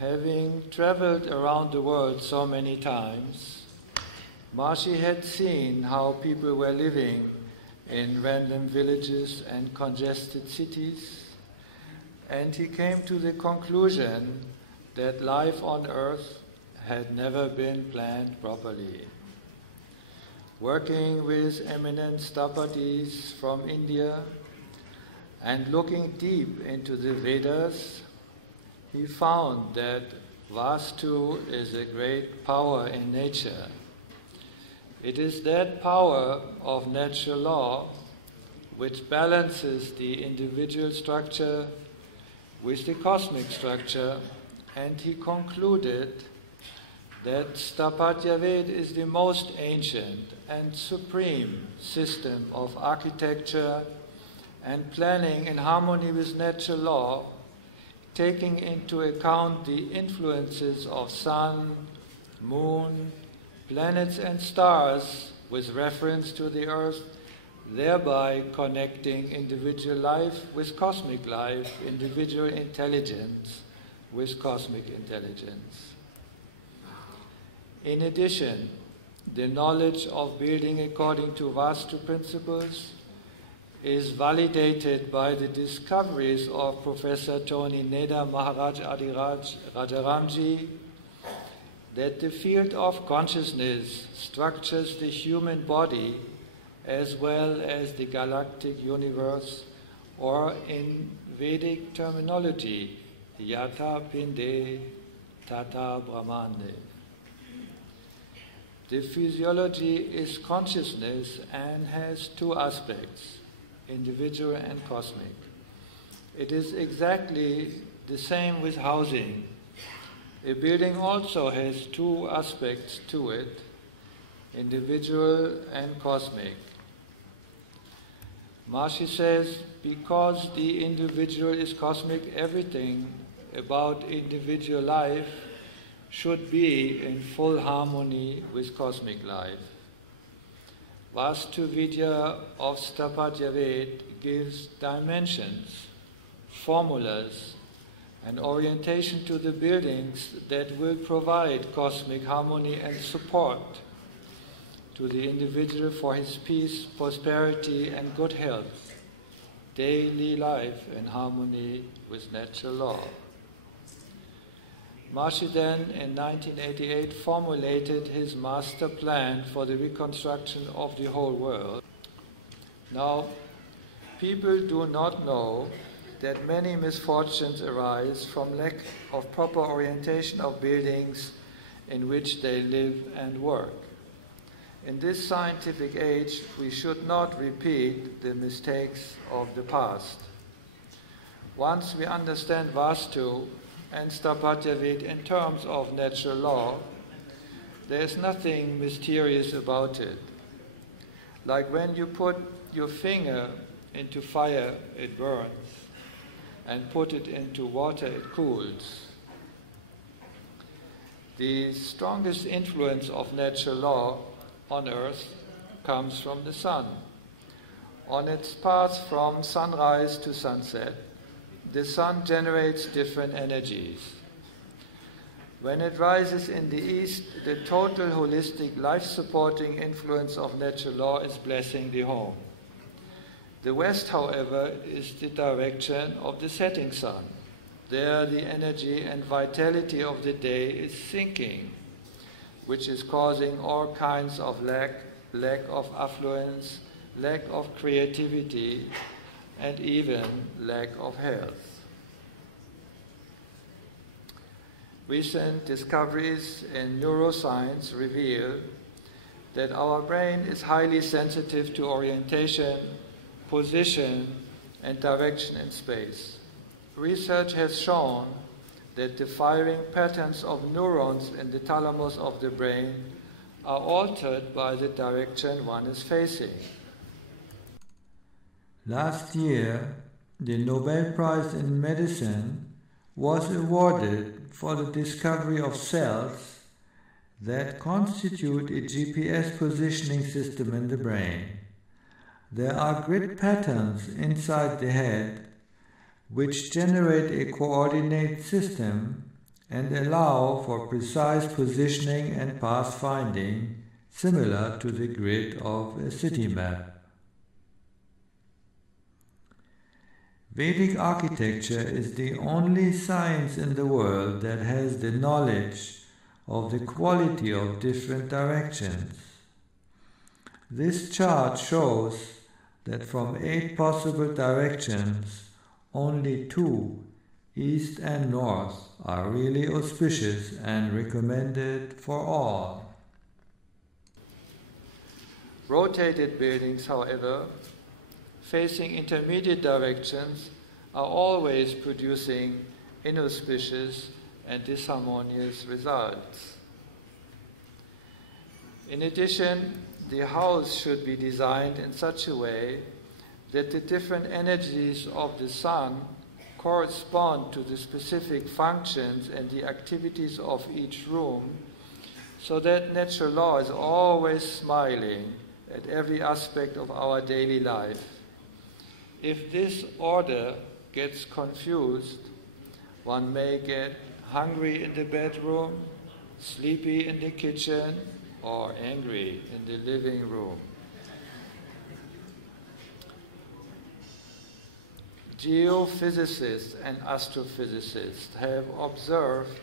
Having traveled around the world so many times, Maharishi had seen how people were living in random villages and congested cities, and he came to the conclusion that life on earth had never been planned properly. Working with eminent Stapatis from India and looking deep into the Vedas, he found that Vastu is a great power in nature. It is that power of natural law which balances the individual structure with the cosmic structure, and he concluded that Sthapatya Ved is the most ancient and supreme system of architecture and planning in harmony with natural law, taking into account the influences of sun, moon, planets and stars with reference to the earth, thereby connecting individual life with cosmic life, individual intelligence with cosmic intelligence. In addition, the knowledge of building according to Vastu principles is validated by the discoveries of Professor Tony Neda Maharaj Adiraj Rajaramji that the field of consciousness structures the human body as well as the galactic universe, or in Vedic terminology, Yata Pinde Tata Brahmande. The physiology is consciousness and has two aspects, individual and cosmic. It is exactly the same with housing. A building also has two aspects to it, individual and cosmic. Maharishi says, because the individual is cosmic, everything about individual life should be in full harmony with cosmic life. Vastu Vidya of Sthapatya Ved gives dimensions, formulas, and orientation to the buildings that will provide cosmic harmony and support to the individual for his peace, prosperity, and good health, daily life in harmony with natural law. Maharishi then, in 1988, formulated his master plan for the reconstruction of the whole world. Now, people do not know that many misfortunes arise from lack of proper orientation of buildings in which they live and work. In this scientific age, we should not repeat the mistakes of the past. Once we understand Vastu and Sthapatya Ved in terms of natural law, there is nothing mysterious about it. Like when you put your finger into fire, it burns, and put it into water, it cools. The strongest influence of natural law on earth comes from the sun. On its path from sunrise to sunset, the sun generates different energies. When it rises in the east, the total holistic life-supporting influence of natural law is blessing the home. The west, however, is the direction of the setting sun. There the energy and vitality of the day is sinking, which is causing all kinds of lack of affluence, lack of creativity, and even lack of health. Recent discoveries in neuroscience reveal that our brain is highly sensitive to orientation, position, and direction in space. Research has shown that the firing patterns of neurons in the thalamus of the brain are altered by the direction one is facing. Last year, the Nobel Prize in Medicine was awarded for the discovery of cells that constitute a GPS positioning system in the brain. There are grid patterns inside the head which generate a coordinate system and allow for precise positioning and pathfinding, similar to the grid of a city map. Vedic architecture is the only science in the world that has the knowledge of the quality of different directions. This chart shows that from 8 possible directions, only 2, east and north, are really auspicious and recommended for all. Rotated buildings, however, facing intermediate directions, are always producing inauspicious and disharmonious results. In addition, the house should be designed in such a way that the different energies of the sun correspond to the specific functions and the activities of each room, so that natural law is always smiling at every aspect of our daily life. If this order gets confused, one may get hungry in the bedroom, sleepy in the kitchen, or angry in the living room. Geophysicists and astrophysicists have observed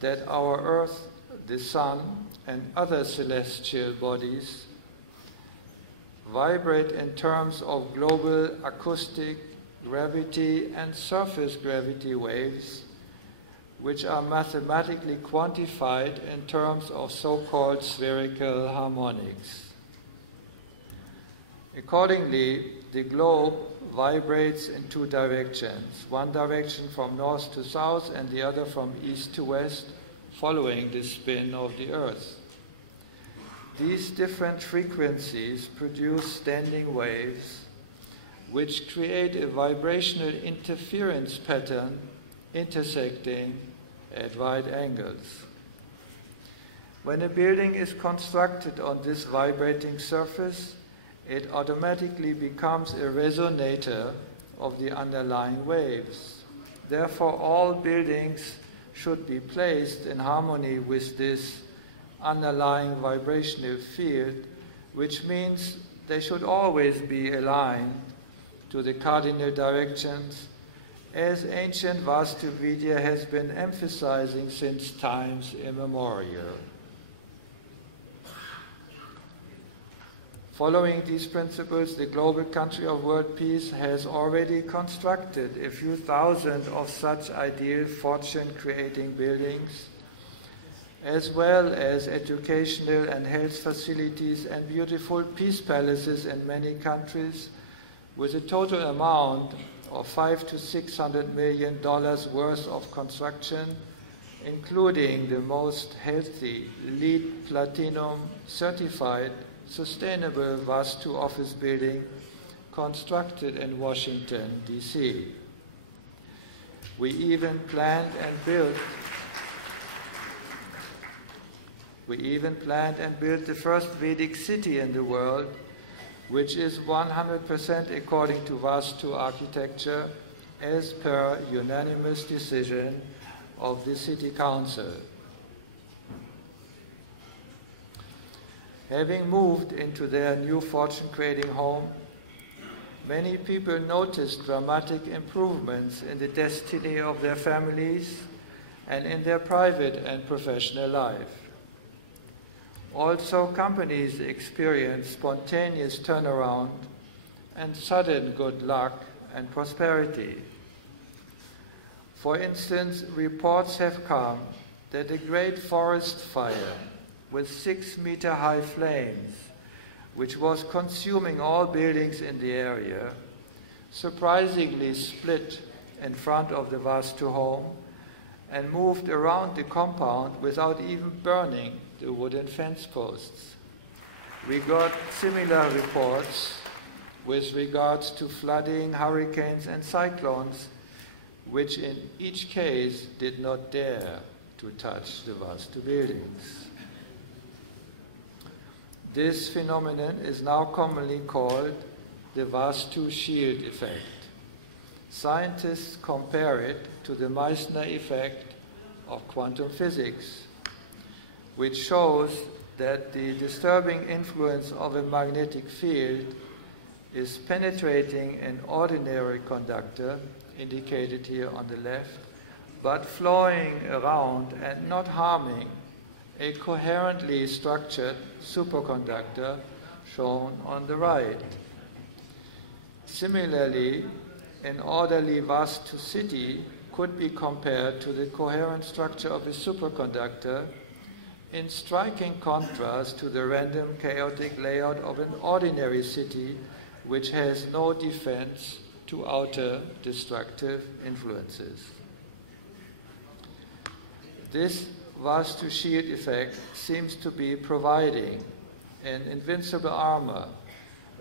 that our Earth, the Sun, and other celestial bodies vibrate in terms of global acoustic, gravity, and surface gravity waves, which are mathematically quantified in terms of so-called spherical harmonics. Accordingly, the globe vibrates in 2 directions, one direction from north to south and the other from east to west, following the spin of the Earth. These different frequencies produce standing waves, which create a vibrational interference pattern intersecting at right angles. When a building is constructed on this vibrating surface, it automatically becomes a resonator of the underlying waves. Therefore, all buildings should be placed in harmony with this underlying vibrational field, which means they should always be aligned to the cardinal directions, as ancient Vastu Vidya has been emphasizing since times immemorial. Following these principles, the global country of world peace has already constructed a few thousand of such ideal fortune-creating buildings, as well as educational and health facilities and beautiful peace palaces in many countries, with a total amount of $500 to $600 million worth of construction, including the most healthy, LEED Platinum certified sustainable Vastu office building constructed in Washington, D.C. We even planned and built the first Vedic city in the world, which is 100% according to Vastu architecture, as per unanimous decision of the City Council. Having moved into their new fortune-creating home, many people noticed dramatic improvements in the destiny of their families and in their private and professional life. Also, companies experienced spontaneous turnaround and sudden good luck and prosperity. For instance, reports have come that a great forest fire with 6-meter-high flames, which was consuming all buildings in the area, surprisingly split in front of the Vastu home and moved around the compound without even burning the wooden fence posts. We got similar reports with regards to flooding, hurricanes, and cyclones, which in each case did not dare to touch the Vastu buildings. This phenomenon is now commonly called the Vastu shield effect. Scientists compare it to the Meissner effect of quantum physics, which shows that the disturbing influence of a magnetic field is penetrating an ordinary conductor, indicated here on the left, but flowing around and not harming a coherently structured superconductor, shown on the right. Similarly, an orderly vast city could be compared to the coherent structure of a superconductor, in striking contrast to the random chaotic layout of an ordinary city which has no defense to outer destructive influences. This vast shield effect seems to be providing an invincible armor,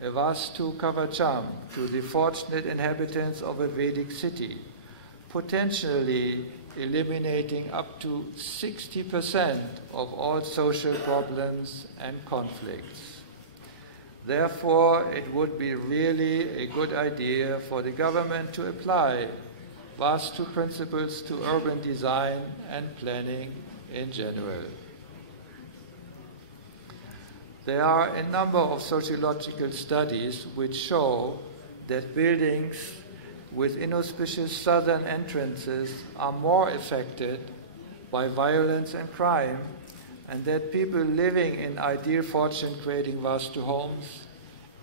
a vastu kavacham, to the fortunate inhabitants of a Vedic city, potentially eliminating up to 60% of all social problems and conflicts. Therefore, it would be really a good idea for the government to apply Vastu principles to urban design and planning in general. There are a number of sociological studies which show that buildings with inauspicious southern entrances are more affected by violence and crime, and that people living in ideal fortune-creating Vastu homes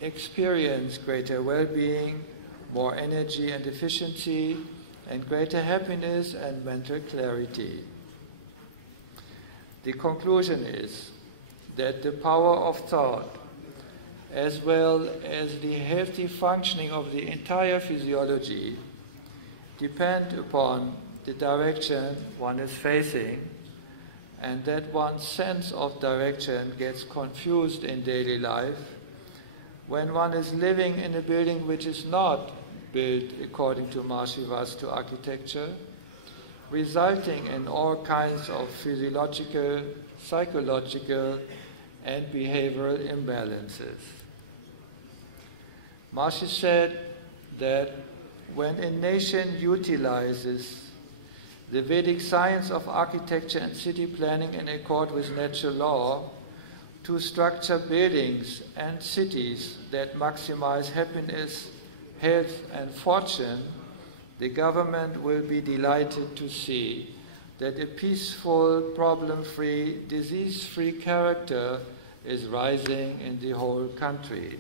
experience greater well-being, more energy and efficiency, and greater happiness and mental clarity. The conclusion is that the power of thought, as well as the healthy functioning of the entire physiology, depend upon the direction one is facing, and that one's sense of direction gets confused in daily life when one is living in a building which is not built according to Maharishi Vastu architecture, resulting in all kinds of physiological, psychological, and behavioral imbalances. Maharishi said that when a nation utilizes the Vedic science of architecture and city planning in accord with natural law to structure buildings and cities that maximize happiness, health, and fortune, the government will be delighted to see that a peaceful, problem-free, disease-free character is rising in the whole country.